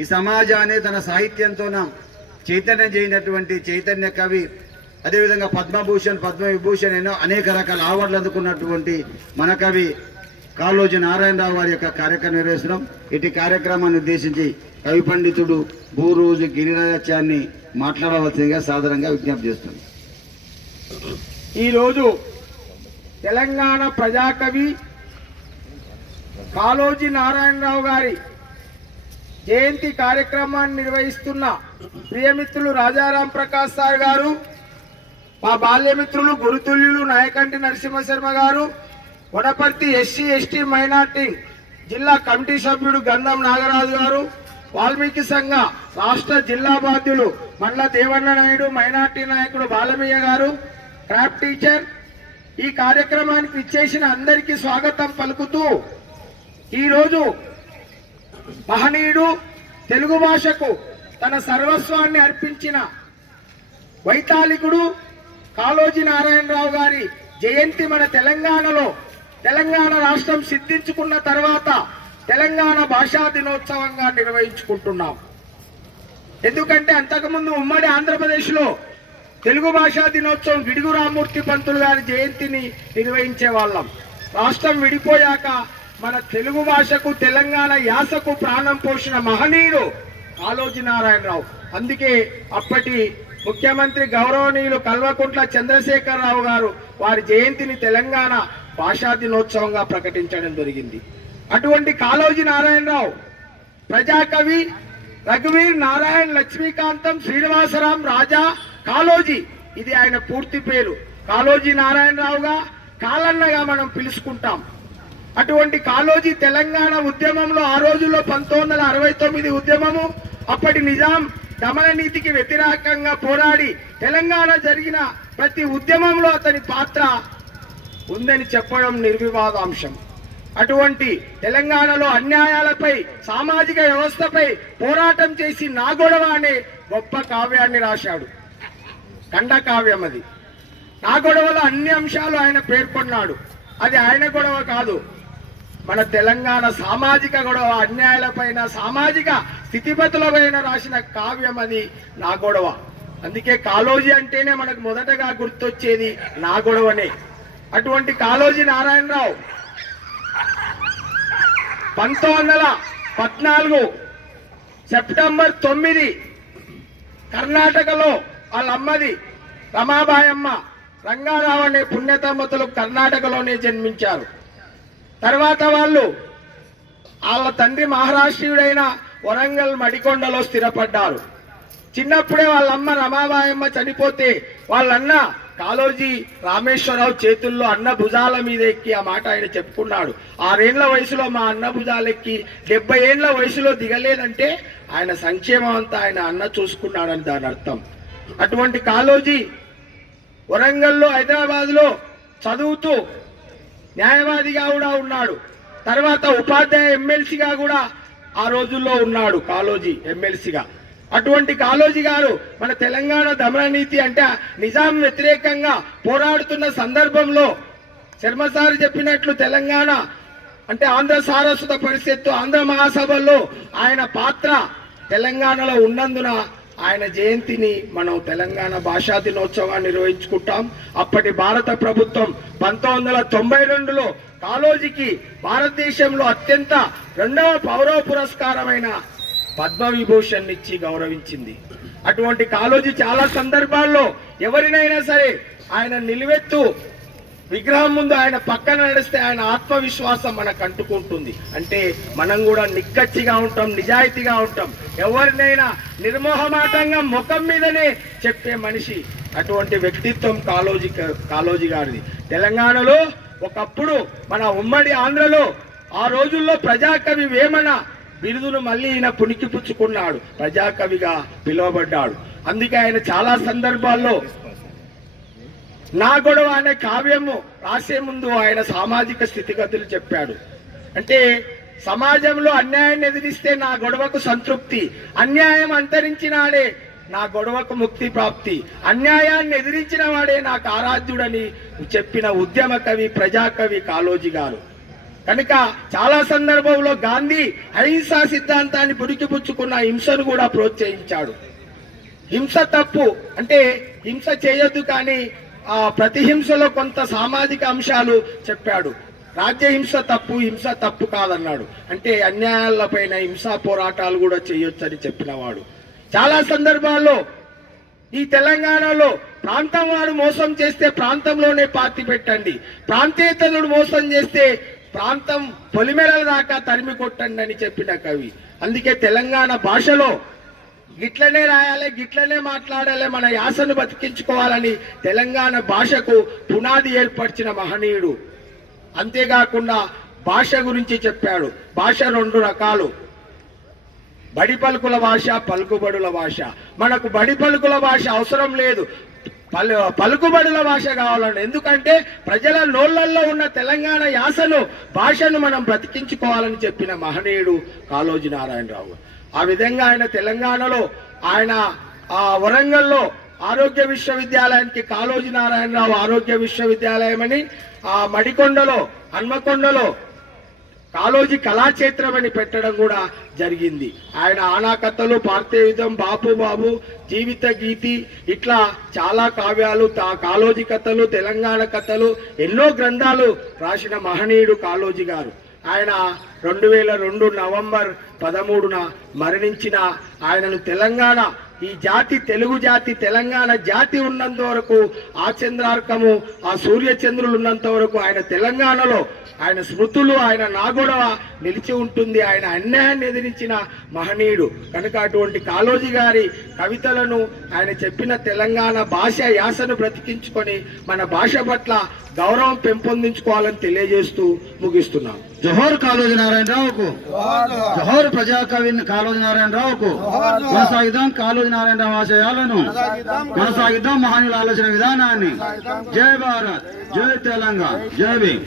ఈ సమాజాన్ని తన సాహిత్యంతోన చైతన్యం చేయనటువంటి చైతన్య కవి, అదేవిధంగా పద్మభూషణ్ పద్మవిభూషణ్ ఎన్నో అనేక రకాల అవార్డులు అందుకున్నటువంటి మన కవి కాళోజీ నారాయణరావు గారి యొక్క కార్యక్రమం నిర్వహిస్తున్నాం. ఇటు కార్యక్రమాన్ని ఉద్దేశించి కవి పండితుడు భూరోజు గిరిరాజాచార్ని మాట్లాడవలసిందిగా సాధారణంగా విజ్ఞప్తి చేస్తున్నాం. ఈరోజు తెలంగాణ ప్రజాకవి కాళోజీ నారాయణరావు గారి జయంతి కార్యక్రమాన్ని నిర్వహిస్తున్న ప్రియమిత్రులు రాజారాం ప్రకాష్ సార్ గారు, మా బాల్యమిత్రులు గురుతుల్యులు నాయకంటి నరసింహశర్మ గారు, వనపర్తి ఎస్సీ ఎస్టీ మైనార్టీ జిల్లా కమిటీ సభ్యుడు గంధం నాగరాజు గారు, వాల్మీకి సంఘ రాష్ట్ర జిల్లా బాధ్యులు మండల దేవన్న నాయుడు, మైనార్టీ నాయకుడు బాలమయ్య గారు, క్రాఫ్ట్ టీచర్, ఈ కార్యక్రమానికి ఇచ్చేసిన అందరికీ స్వాగతం పలుకుతూ ఈరోజు మహనీయుడు తెలుగు భాషకు తన సర్వస్వాన్ని అర్పించిన వైతాళికుడు కాళోజీ నారాయణరావు గారి జయంతి మన తెలంగాణలో తెలంగాణ రాష్ట్రం సిద్ధించుకున్న తర్వాత తెలంగాణ భాషా దినోత్సవంగా నిర్వహించుకుంటున్నాం. ఎందుకంటే అంతకుముందు ఉమ్మడి ఆంధ్రప్రదేశ్లో తెలుగు భాషా దినోత్సవం గిడుగు రామ్మూర్తి పంతులు గారి జయంతిని నిర్వహించే వాళ్ళం. రాష్ట్రం విడిపోయాక మన తెలుగు భాషకు తెలంగాణ యాసకు ప్రాణం పోసిన మహనీయుడు కాళోజీ నారాయణరావు. అందుకే అప్పటి ముఖ్యమంత్రి గౌరవనీయులు కల్వకుంట్ల చంద్రశేఖరరావు గారు వారి జయంతిని తెలంగాణ భాషా దినోత్సవంగా ప్రకటించడం జరిగింది. అటువంటి కాళోజీ నారాయణరావు ప్రజాకవి రఘువీర్ నారాయణ లక్ష్మీకాంతం శ్రీనివాసరాం రాజా కాళోజీ, ఇది ఆయన పూర్తి పేరు. కాళోజీ నారాయణరావుగా కాలన్నగా మనం పిలుచుకుంటాం. అటువంటి కాళోజీ తెలంగాణ ఉద్యమంలో ఆ రోజుల్లో 1969 ఉద్యమము, అప్పటి నిజాం దమన నీతికి వ్యతిరేకంగా పోరాడి తెలంగాణ జరిగిన ప్రతి ఉద్యమంలో అతని పాత్ర ఉందని చెప్పడం నిర్వివాదాంశం. అటువంటి తెలంగాణలో అన్యాయాలపై సామాజిక వ్యవస్థపై పోరాటం చేసి నా గొడవ అనే గొప్ప కావ్యాన్ని రాశాడు. ఖండకావ్యం అది. నా గొడవలో అన్ని అంశాలు ఆయన పేర్కొన్నాడు. అది ఆయన గొడవ కాదు, మన తెలంగాణ సామాజిక గొడవ, అన్యాయాలపైన సామాజిక స్థితిగతులపైన రాసిన కావ్యం అది నా గొడవ. అందుకే కాళోజీ అంటేనే మనకు మొదటగా గుర్తొచ్చేది నా గొడవనే. అటువంటి కాళోజీ నారాయణరావు 1914 సెప్టెంబర్ 9 కర్ణాటకలో వాళ్ళ అమ్మది రమాబాయమ్మ రంగారావు అనే పుణ్యతమ్మతులు కర్ణాటకలోనే జన్మించారు. తర్వాత వాళ్ళ తండ్రి మహారాష్ట్రీయుడైన వరంగల్ మడికొండలో స్థిరపడ్డారు. చిన్నప్పుడే వాళ్ళమ్మ రమాబాయమ్మ చనిపోతే వాళ్ళన్న కాళోజీ రామేశ్వరరావు చేతుల్లో అన్న భుజాల మీద ఎక్కి ఆ మాట ఆయన చెప్పుకున్నాడు. 6 ఏళ్ల వయసులో మా అన్న భుజాలెక్కి 70 ఏళ్ల వయసులో దిగలేదంటే ఆయన సంక్షేమం అంతా ఆయన అన్న చూసుకున్నాడని దాని అర్థం. అటువంటి కాళోజీ వరంగల్లో హైదరాబాద్లో చదువుతూ న్యాయవాదిగా కూడా ఉన్నాడు. తర్వాత ఉపాధ్యాయ ఎమ్మెల్సీగా కూడా ఆ రోజుల్లో ఉన్నాడు కాళోజీ ఎమ్మెల్సీగా. అటువంటి కాళోజీ గారు మన తెలంగాణ దమన నీతి అంటే నిజాం వ్యతిరేకంగా పోరాడుతున్న సందర్భంలో శర్మసారి చెప్పినట్లు తెలంగాణ అంటే ఆంధ్ర సారస్వత పరిషత్తు ఆంధ్ర మహాసభల్లో ఆయన పాత్ర తెలంగాణలో ఉన్నందున ఆయన జయంతిని మనం తెలంగాణ భాషా దినోత్సవాన్ని నిర్వహించుకుంటాం. అప్పటి భారత ప్రభుత్వం 1992లో కాళోజీకి భారతదేశంలో అత్యంత 2వ పౌర పురస్కారమైన పద్మవిభూషణ్ ఇచ్చి గౌరవించింది. అటువంటి కాళోజీ చాలా సందర్భాల్లో ఎవరినైనా సరే ఆయన నిలువెత్తు విగ్రహం ముందు ఆయన పక్కన నడిస్తే ఆయన ఆత్మవిశ్వాసం మనకు అంటుకుంటుంది. అంటే మనం కూడా నిక్కచ్చిగా ఉంటాం, నిజాయితీగా ఉంటాం. ఎవరినైనా నిర్మోహమాటంగా ముఖం మీదనే చెప్పే మనిషి. అటువంటి వ్యక్తిత్వం కాళోజీ గారిది. తెలంగాణలో ఒకప్పుడు మన ఉమ్మడి ఆంధ్రలో ఆ రోజుల్లో ప్రజాకవి వేమన బిరుదును మళ్ళీ ఈయన పుణికిపుచ్చుకున్నాడు, ప్రజాకవిగా పిలువబడ్డాడు. అందుకే ఆయన చాలా సందర్భాల్లో నా గొడవ అనే కావ్యము రాసే ముందు ఆయన సామాజిక స్థితిగతులు చెప్పాడు. అంటే సమాజంలో అన్యాయాన్ని ఎదిరిస్తే నా గొడవకు సంతృప్తి, అన్యాయం అంతరించినాడే నా గొడవకు ముక్తి ప్రాప్తి, అన్యాయాన్ని ఎదిరించిన వాడే నాకు ఆరాధ్యుడని చెప్పిన ఉద్యమ కవి ప్రజాకవి కాళోజీ గారు. కనుక చాలా సందర్భంలో గాంధీ అహింసా సిద్ధాంతాన్ని పుడికిపుచ్చుకున్న హింసను కూడా ప్రోత్సహించాడు. హింస తప్పు అంటే హింస చేయొద్దు, కానీ ఆ ప్రతిహింసలో కొంత సామాజిక అంశాలు చెప్పాడు. రాజ్యహింస తప్పు, హింస తప్పు కాదన్నాడు. అంటే అన్యాయాలపైన హింసా పోరాటాలు కూడా చేయొచ్చని చెప్పినవాడు. చాలా సందర్భాల్లో ఈ తెలంగాణలో ప్రాంతం వాడు మోసం చేస్తే ప్రాంతంలోనే పార్టీ పెట్టండి, ప్రాంతేతరుడు మోసం చేస్తే ప్రాంతం పొలిమేరల దాకా తరిమి కొట్టండి అని చెప్పిన కవి. అందుకే తెలంగాణ భాషలో గిట్లనే రాయాలి, గిట్లనే మాట్లాడాలి, మన యాసను బతికించుకోవాలని తెలంగాణ భాషకు పునాది ఏర్పరిచిన మహనీయుడు. అంతేకాకుండా భాష గురించి చెప్పాడు. భాష 2 రకాలు, బడి పలుకుల భాష, పలుకుబడుల భాష. మనకు బడి పలుకుల భాష అవసరం లేదు, పలుకుబడుల భాష కావాలండి. ఎందుకంటే ప్రజల నోళ్లల్లో ఉన్న తెలంగాణ యాసను, భాషను మనం బ్రతికించుకోవాలని చెప్పిన మహనీయుడు కాళోజీ నారాయణరావు. ఆ విధంగా ఆయన తెలంగాణలో, ఆయన వరంగల్లో ఆరోగ్య విశ్వవిద్యాలయానికి కాళోజీ నారాయణరావు ఆరోగ్య విశ్వవిద్యాలయం అని, ఆ మడికొండలో హన్మకొండలో కాళోజీ కళాక్షేత్రం అని పెట్టడం కూడా జరిగింది. ఆయన ఆనాకథలు, పార్థేయుధం, బాపు బాబు, జీవిత గీతి, ఇట్లా చాలా కావ్యాలు, కాళోజీ కథలు, తెలంగాణ కథలు, ఎన్నో గ్రంథాలు రాసిన మహనీయుడు కాళోజీ గారు. ఆయన 2002 నవంబర్ 13న మరణించిన ఆయనను తెలంగాణ, ఈ జాతి, తెలుగు జాతి, తెలంగాణ జాతి ఉన్నంత వరకు, ఆ చంద్రార్కము, ఆ సూర్యచంద్రులు ఉన్నంత వరకు ఆయన తెలంగాణలో ఆయన స్మృతులు, ఆయన నాగొడవ నిలిచి ఉంటుంది. ఆయన అన్యాయాన్ని ఎదిరించిన మహనీయుడు కనుక అటువంటి కాళోజీ గారి కవితలను, ఆయన చెప్పిన తెలంగాణ భాష యాసను బ్రతికించుకొని మన భాష పట్ల గౌరవం పెంపొందించుకోవాలని తెలియజేస్తూ ముగిస్తున్నాం. జోహర్ కాళోజీ నారాయణరావుకు, జోహర్ ప్రజాకవి కాళోజీ నారాయణరావుకు. కొనసాగిద్దాం కాళోజీ నారాయణరావు ఆశయాలను, కొనసాగిద్దాం మహనీయుల ఆలోచన విధానాన్ని. జై భారత్, జై తెలంగాణ, జై భీమ్.